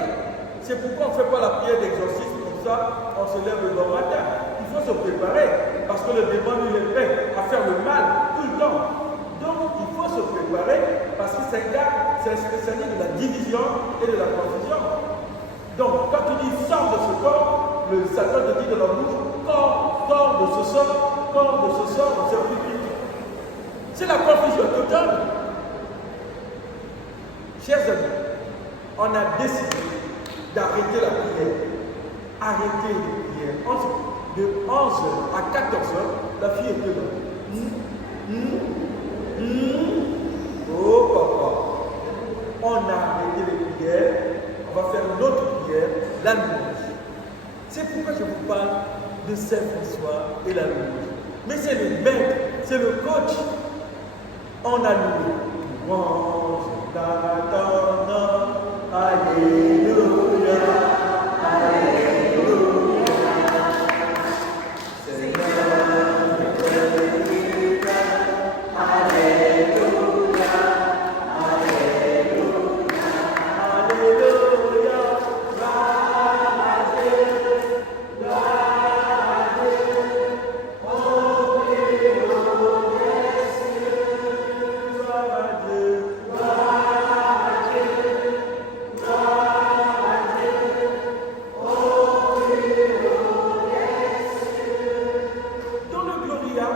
C'est pourquoi on ne fait pas la prière d'exorcisme comme ça, on se lève le bon matin. Il faut se préparer, parce que le démon, il est prêt à faire le mal tout le temps. Donc, il faut se préparer, parce que c'est un spécialiste de la division et de la confusion. Donc, quand tu dis sors de ce corps, le Satan te dit de la bouche, corps de ce sort, on se plus vite. C'est la confusion totale. Chers amis, on a décidé d'arrêter la prière. Arrêter la prière. De 11h à 14h, la fille était là. Oh papa, on a arrêté les prières. On va faire une autre prière, la louange. C'est pourquoi je vous parle de Saint François et la louange. Mais c'est le maître, c'est le coach. On a loué. Louange, t'attendant, alléluia, alléluia. Seigneur, alléluia, alléluia, alléluia, gloire à Dieu, gloire à Dieu, oh Dieu, gloire à Dieu, gloire à Dieu, gloire à Dieu, oh Dieu. Dans le Gloria,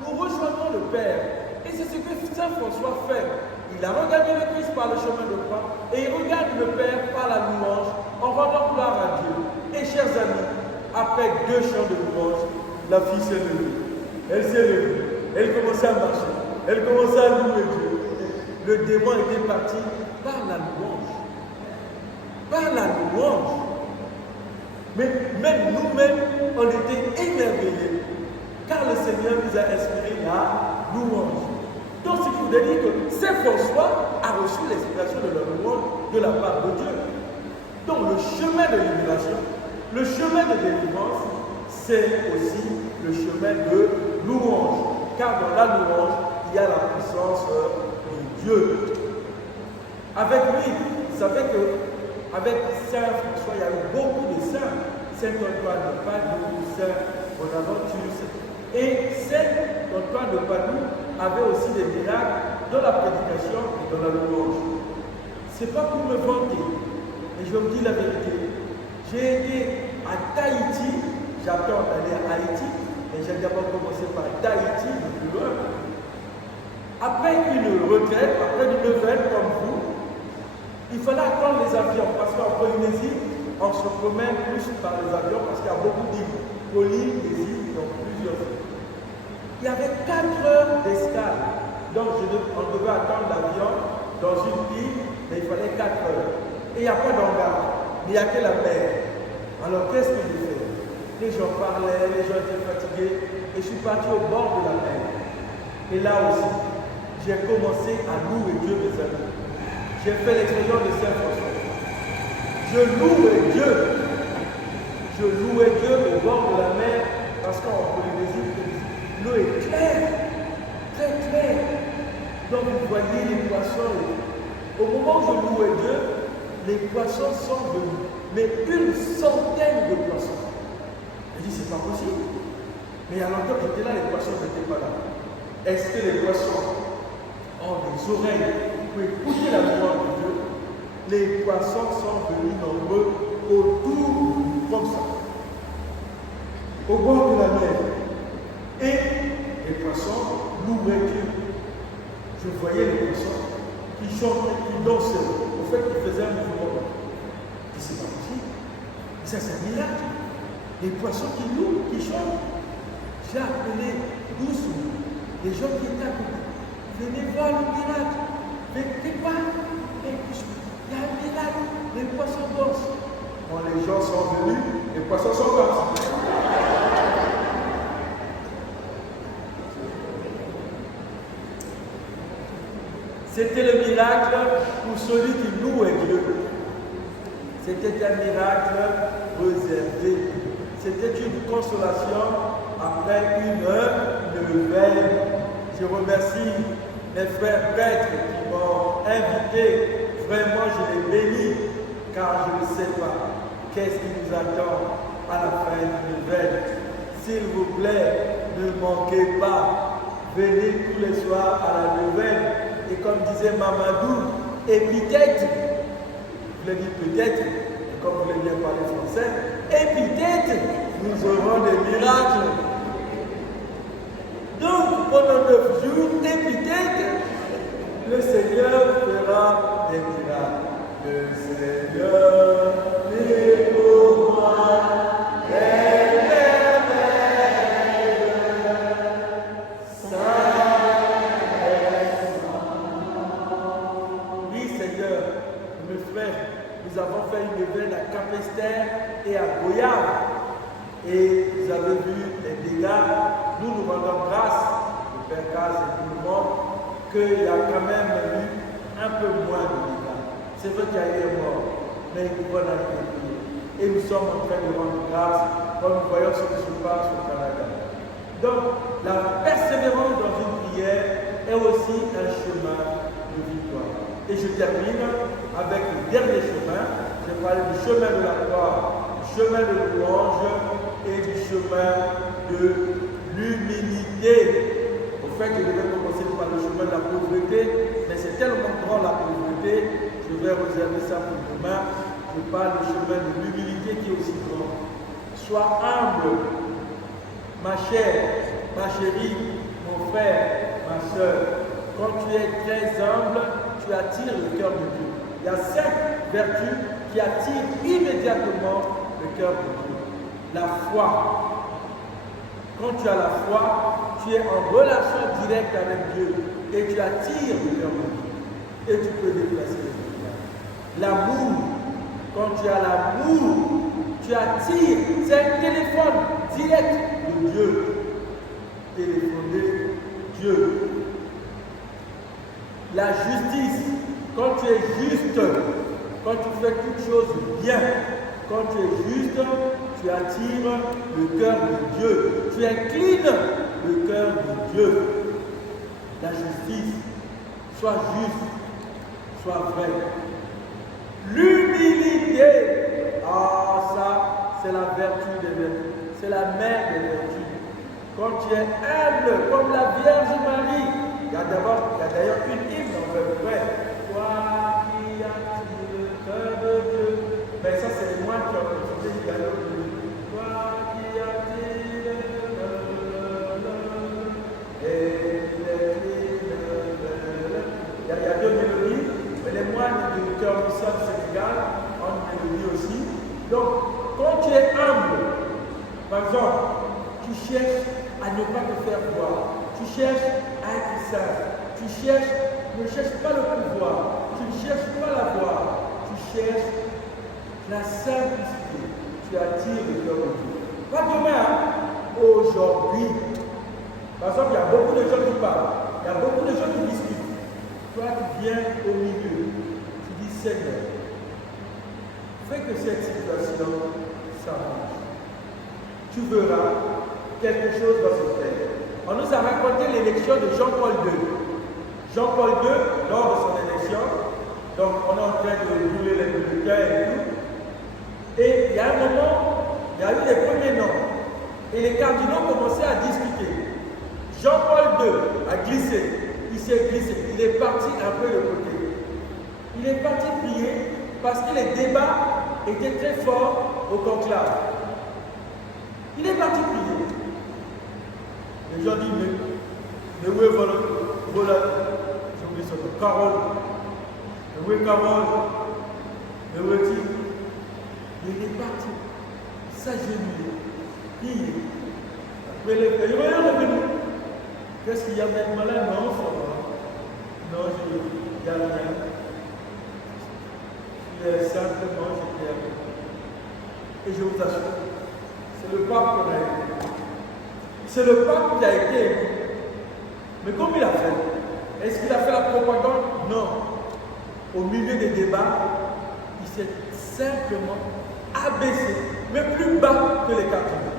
nous rejoignons le Père. Et c'est ce que Saint François fait. Il a regardé le Christ par le chemin de croix et il regarde le Père par la louange en rendant gloire à Dieu. Et chers amis, après 2 chants de louange, la fille s'est levée. Elle s'est levée. Elle commençait à marcher. Elle commençait à louer Dieu. le démon était parti par la louange. Par la louange. Mais même nous-mêmes, on était émerveillés. Car le Seigneur nous a inspiré la louange. Donc, ce qui veut dire que Saint François a reçu l'inspiration de la louange de la part de Dieu. Donc, le chemin de libération, le chemin de délivrance, c'est aussi le chemin de louange. Car dans la louange, il y a la puissance de Dieu. Avec lui, vous savez qu'avec Saint François, il y a eu beaucoup de saints. Saint Antoine de Padoue, Saint Bonaventure. Et Saint Antoine de Padoue avait aussi des miracles dans la prédication et dans la louange. Ce n'est pas pour me vanter, mais je vous dis la vérité. J'ai été à Tahiti, j'attends d'aller à Haïti, mais j'ai d'abord commencé par Tahiti, le plus loin. Après une retraite, après une retraite comme vous, il fallait attendre les avions, parce qu'en Polynésie, on se promène plus par les avions, parce qu'il y a beaucoup d'îles. Polynésie, donc plusieurs îles. Il y avait 4 heures d'escale. Donc on devait attendre l'avion dans une île, mais il fallait 4 heures. Et il n'y a pas d'hangar, mais il n'y a que la mer. Alors qu'est-ce que j'ai fait? Les gens parlaient, les gens étaient fatigués, et je suis parti au bord de la mer. Et là aussi, j'ai commencé à louer Dieu, mes amis. J'ai fait l'expression de Saint François. Je louais Dieu. Je louais Dieu au bord de la mer, parce qu'en Polynésie, l'eau est claire, très claire. Donc vous voyez les poissons. Au moment où je louais Dieu, les poissons sont venus. Mais une centaine de poissons. Je dis, c'est pas possible. Mais alors que j'étais là, les poissons n'étaient pas là. Est-ce que les poissons ont des oreilles pour écouter la voix de Dieu? Les poissons sont venus nombreux autour, comme ça, au bord de la mer. Et les poissons louaient Dieu. Je voyais les poissons qui chantaient, qui dansaient. Au fait, ils faisaient un mouvement. Et c'est pas possible. Ça, c'est un miracle. Les poissons qui louent, qui chantent. J'ai appelé doucement les gens qui étaient à côté. Venez voir le miracle. Mais quoi? Il y a un miracle. Les poissons dansent. Quand les gens sont venus, les poissons sont partis. C'était le miracle pour celui qui louait Dieu. C'était un miracle réservé. C'était une consolation après une veille. Je remercie mes frères prêtres qui m'ont invité. Vraiment, je les bénis, car je ne sais pas qu'est-ce qui nous attend à la fin d'une veille. S'il vous plaît, ne manquez pas. Venez tous les soirs à la nouvelle. Et comme disait Mamadou, et peut-être, je l'ai dit peut-être, comme vous voulez bien parler français, et peut-être, nous aurons des miracles. Donc, pendant 9 jours, et peut-être, le Seigneur fera des miracles. Le Seigneur est pour moi. Nous avons fait une éveil à Capesterre et à Goyave. Et vous avez vu les dégâts. Nous nous rendons grâce, le Père Caz et tout le monde, qu'il y a quand même eu un peu moins de dégâts. C'est vrai qu'il y a eu un mort, mais il faut en arriver. Et nous sommes en train de rendre grâce quand nous voyons ce qui se passe au Canada. Donc, la persévérance dans une prière est aussi un chemin de victoire. Et je termine avec le dernier chemin. Je parle du chemin de la croix, du chemin de louange et du chemin de l'humilité. Au fait, je devais commencer par le chemin de la pauvreté, mais c'est tellement grand la pauvreté, je vais réserver ça pour demain. Je parle du chemin de l'humilité qui est aussi grand. Sois humble, ma chère, ma chérie, mon frère, ma soeur. Quand tu es très humble, tu attires le cœur de Dieu. Il y a 5 vertus qui attirent immédiatement le cœur de Dieu. La foi. Quand tu as la foi, tu es en relation directe avec Dieu et tu attires le cœur de Dieu. et tu peux déplacer les montagnes. L'amour, quand tu as l'amour, tu attires, c'est un téléphone direct de Dieu. Téléphoner Dieu. La justice, quand tu es juste, quand tu fais toutes choses bien, quand tu es juste, tu attires le cœur de Dieu. Tu inclines le cœur de Dieu. La justice, sois juste, sois vrai. L'humilité, ça, c'est la vertu des vertus. C'est la mère des vertus. Quand tu es humble comme la Vierge Marie, il y a d'ailleurs une hymne en vrai. Toi qui attires le cœur de Dieu. Mais ça, c'est les moines qui ont chanté le dialogue de Dieu. Toi qui attires le cœur de Dieu. Il y a deux mélodies, mais les moines du cœur du Sénégal ont une mélodie aussi. Donc, quand tu es humble, par exemple, tu cherches à ne pas te faire voir. Tu cherches à être sage. Tu cherches, ne cherche pas le pouvoir. Tu ne cherches pas la gloire. Tu cherches la simplicité. Tu attires le cœur de Dieu. Pas demain, aujourd'hui. Par exemple, il y a beaucoup de gens qui parlent. Il y a beaucoup de gens qui discutent. Toi, tu viens au milieu. Tu dis, Seigneur, fais que cette situation s'arrange. Tu verras, quelque chose va se faire. On nous a raconté l'élection de Jean-Paul II. Jean-Paul II, lors de son élection, donc on est en train de brûler les bulletins et tout. Et il y a un moment, il y a eu les premiers noms. Et les cardinaux commençaient à discuter. Jean-Paul II a glissé. Il s'est glissé. Il est parti un peu de côté. Il est parti prier parce que les débats étaient très forts au conclave. Il est parti prier. Les gens disent, mais où est voilà, j'ai oublié son nom, Carole. Mais où est Carole? Mais où est-il? Il est parti, s'agenouiller, prier. Après les frères, il va y revenu. Qu'est-ce qu'il y a maintenant là? Non, ça va. Non, il n'y a rien. Simplement, je prie avec vous. Et je vous assure, c'est le pape qu'on a été. C'est le pape qui a été élu. Mais comment il a fait? Est-ce qu'il a fait la propagande? Non. Au milieu des débats, il s'est simplement abaissé, mais plus bas que les cardinaux.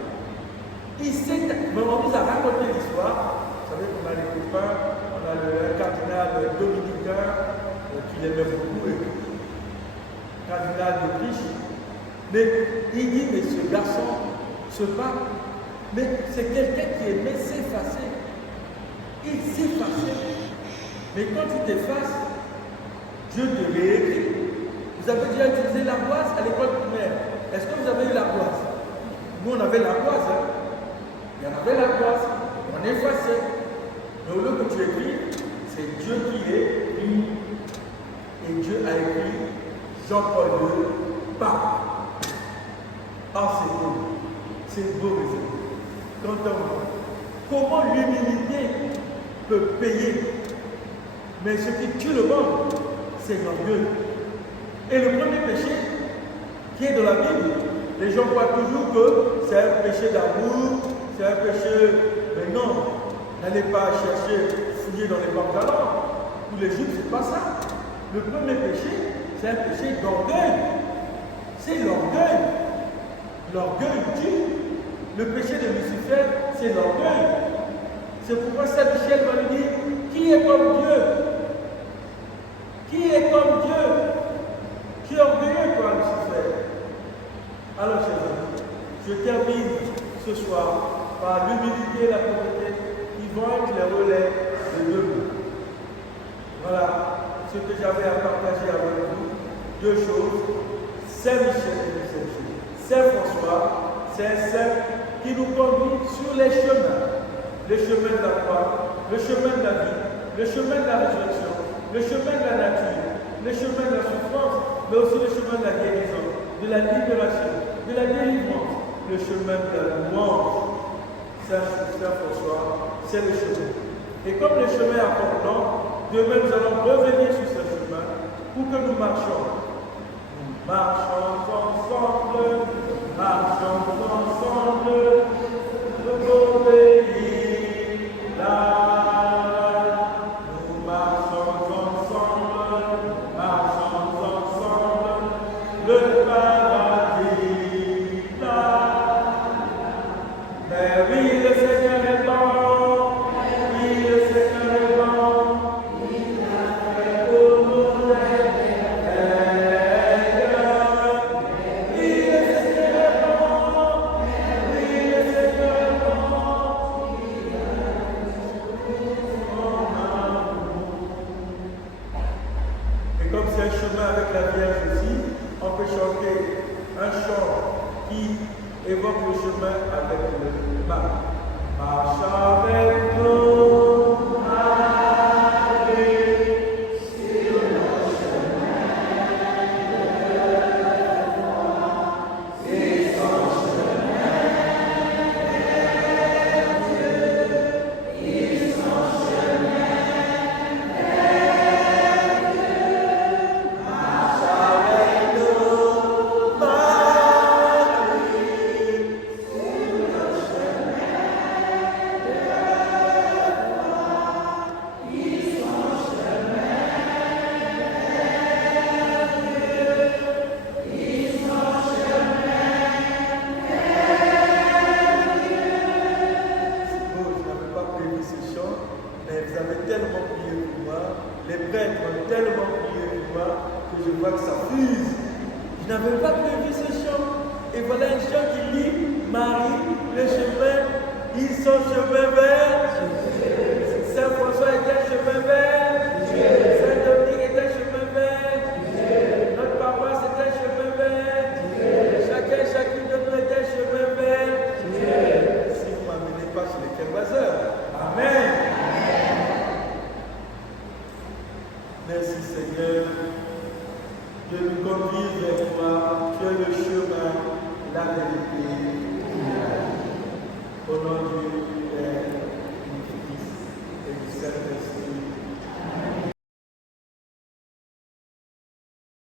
Mais on nous a raconté l'histoire. Vous savez qu'on a les copains, on a le cardinal dominicain qui l'aimait beaucoup, et cardinal d'Autriche. Mais il dit, mais ce garçon, ce pape, mais c'est quelqu'un qui aimait s'effacer. Il s'effaçait. Mais quand tu t'effaces, Dieu te réécrit. Vous avez déjà utilisé l'ardoise à l'école primaire. Est-ce que vous avez eu l'ardoise? Nous, on avait l'ardoise. Hein? Il y en avait l'ardoise. On effaçait. Mais au lieu que tu écris, c'est Dieu qui est écrit. Et Dieu a écrit Jean-Paul II, pape. Ah, c'est beau. C'est beau, mes amis. Comment l'humilité peut payer? Mais ce qui tue le monde, c'est l'orgueil. Et le premier péché qui est dans la Bible, les gens croient toujours que c'est un péché d'amour, c'est un péché. Mais non, n'allez pas chercher, fouiller dans les pantalons. Pour les Juifs, c'est pas ça. Le premier péché, c'est un péché d'orgueil. C'est l'orgueil. L'orgueil tue. Le péché de Lucifer, c'est l'orgueil. C'est pourquoi Saint Michel va lui dire, qui est comme Dieu? Qui est comme Dieu? Qui est orgueilleux, toi, Lucifer? Alors, chers amis, je termine ce soir par l'humilité et la pauvreté qui vont être les relais de demain. Voilà ce que j'avais à partager avec vous. Deux choses. Saint Michel et Saint François, c'est un saint qui nous conduit sur les chemins. Le chemin de la croix, le chemin de la vie, le chemin de la résurrection, le chemin de la nature, le chemin de la souffrance, mais aussi le chemin de la guérison, de la libération, de la délivrance, le chemin de la louange. Saint François, c'est le chemin. Et comme le chemin est encore long, demain nous allons revenir sur ce chemin. pour que nous marchions. Nous marchons ensemble, le beau pays, là. Nous marchons ensemble, le paradis, là. Mais oui, le Seigneur est bon, oui, le Seigneur est bon. Avec la Vierge aussi, on peut chanter un chant qui évoque le chemin avec le Marie. Marche avec nous, Marie, sur le chemin de foi, et son chemin vers Dieu, et son chemin vers Dieu. Marche avec nous, Marie, sur le chemin tellement prié pour moi, les prêtres ont tellement prié pour moi que je vois que ça fuse. Je n'avais pas prévu ce chant. Et voilà un chant qui dit Marie, le chemin, ils sont chemin vers Saint François est un chemin vers Saint Dominique est un chemin vers notre paroisse est un chemin vers chacune de nous est un chemin vers si vous ne m'amenez pas chez les Kervaseurs. Amen. Merci Seigneur de nous conduire vers toi. Tu es le chemin, la vérité. Au nom de Dieu.